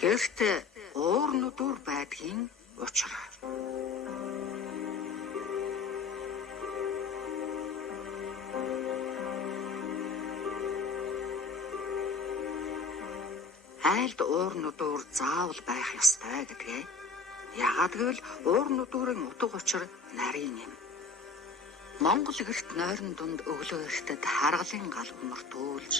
Гэрт уур нүдүр байдгийн учир. Айлд уур нүдүр заавал байх ёстой гэдгээ. Яагаад гэвэл уур нүдүрийн утга учир нарийн юм. Монгол гэрт нойрон дунд өглөө эртэд харгалын гал унартуулж,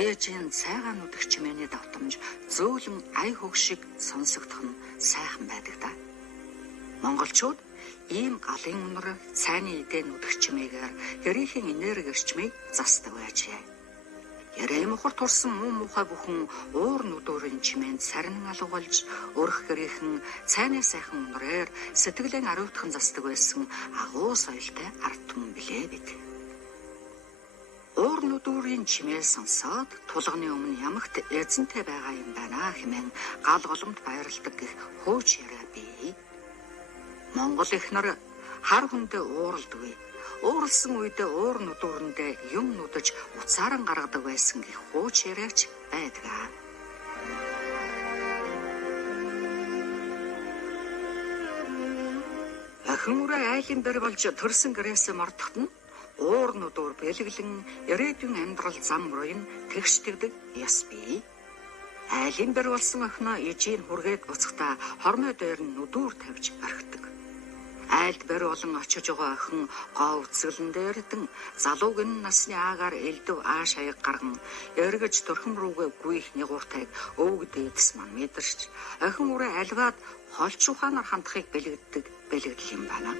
ээжийн цайгаан нүдэх чимээний давтамж зөөлөн ай хөг шиг сонсогдох нь сайхан байдаг да. Монголчууд ийм галын унар цайны эдээ нүдэх чимээгээр гэрийнхэн энерги эрчмийг засдаг байжээ. Ярэ мухар турсан муу мухай бүхэн уур нүдүрийн чимээнд сарнин алгуулж өрх гэрийнхэн цайны сайхан унараар сэтгэлэн ариутхан засдаг байсан агуу соёлтой ард түмэн билээ бид. Уур нүдүрийн чимээ сонсоод тулганы өмнө ямагт эзэнтэй байгаа юм байна хэмээн гал голомт баярладаг гэх хууч яриа бий. Монгол эхнэр хар хүндээ ууралдаггүй. Ууралсан үедээ уур нүдүрэндээ юм нүдэж уцааран гаргадаг байсан гэх хууч яриач байдаг. Охин үрээ айлын бэр болж төрсөн гэрээсээ мордоход нь уур нүдүр бэлэглэн ирээдүйн амьдрал зам руу тэгшдэгдэг яс бий. Айлын бэр болсон охиноо ижийн хүргээд буцахдаа хормой дээр нь нүдүр тавьж орхидог. Айлд бэр болон очиж байгаа охин гоо үцгэлэн дээрдэн залууг нь насны аагаар элдв ааш аяг гарган эргэж төрхөн рүүгээ гүйх нягууртайг өвөг дээдэс мань мэдэрч охин үрээ альваад холч ухаанаар хандахыг бэлэгддэг бэлэгдэл юм байна.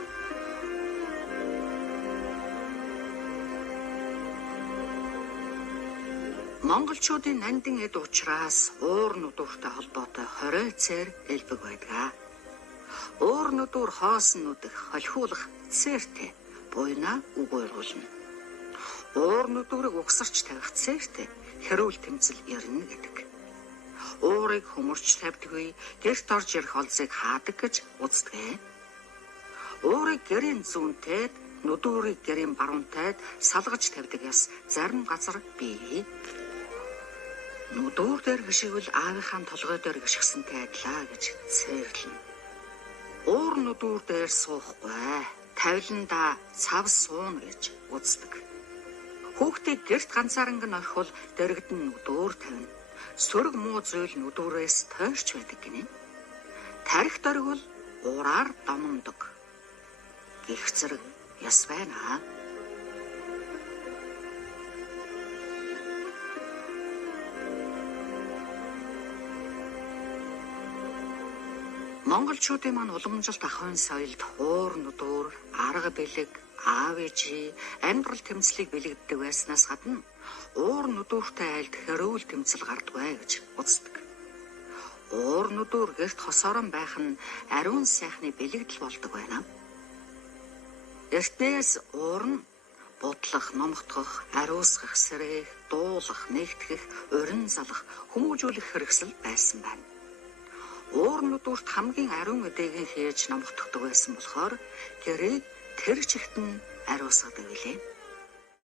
Монголчуудын нандин эд учраас уур нүдүртэй холбоотой 20 цээр элбэг байдаг. Уур нүдүр хоосон нүдэх холхиулах цээртэй буйна үгүйруулна. Уур нүдүрийг угсарч тавих цээртэй хэрүүл тэмцэл ирнэ гэдэг. Уурыг хөмөрч тавьдаггүй, гэрт орж ирэх олзыг хаадаг гэж үздэг. Уурыг гэрийн зүүнтэйд, нүдүрийг гэрийн баруунтайд салгаж тавьдаг яс зарим газар бий. Нүдүр дээр гიშгвэл аавынхаа толгой дээр гიშгсэнтэй адилаа гэж цээрлэнэ. Уур нүдүр дээр суухгүй, тавиланда цав сууна гэж үздэг. Хүүхдийг гэрт ганцаарнг нь орхивол дэрэгдэн нүдүр тавина. Сөрөг муу зүйл нүдүрээс тойрч байдаг гинэ. Тарих дөрвөл уураар домондог. Гэх зэрэг яс байна. Монголчуудын маань уламжилт ахуйн соёлд уур нүдүр, арга бэлэг, аав ээжи, амьдрал тэмцлийг бэлэгддэг байснаас гадна уур нүдүртэй айлд хэрүүл тэмцэл гардаггүй гэж үздэг. Уур нүдүр гэрт хосоорон байх нь ариун сайхны бэлэгдэл болдог байна. Эртнээс уур нь будлах, номготгох, ариусгах, сэрэх, дуулах, нэгтгэх, урин залах, хүмүүжүүлэх хэрэгсэл байсан байна. Уур нүдүрт хамгийн ариун эдэгийн хийж номготдог байсан болохоор гэрийг тэр чигт нь ариусгадаг билээ.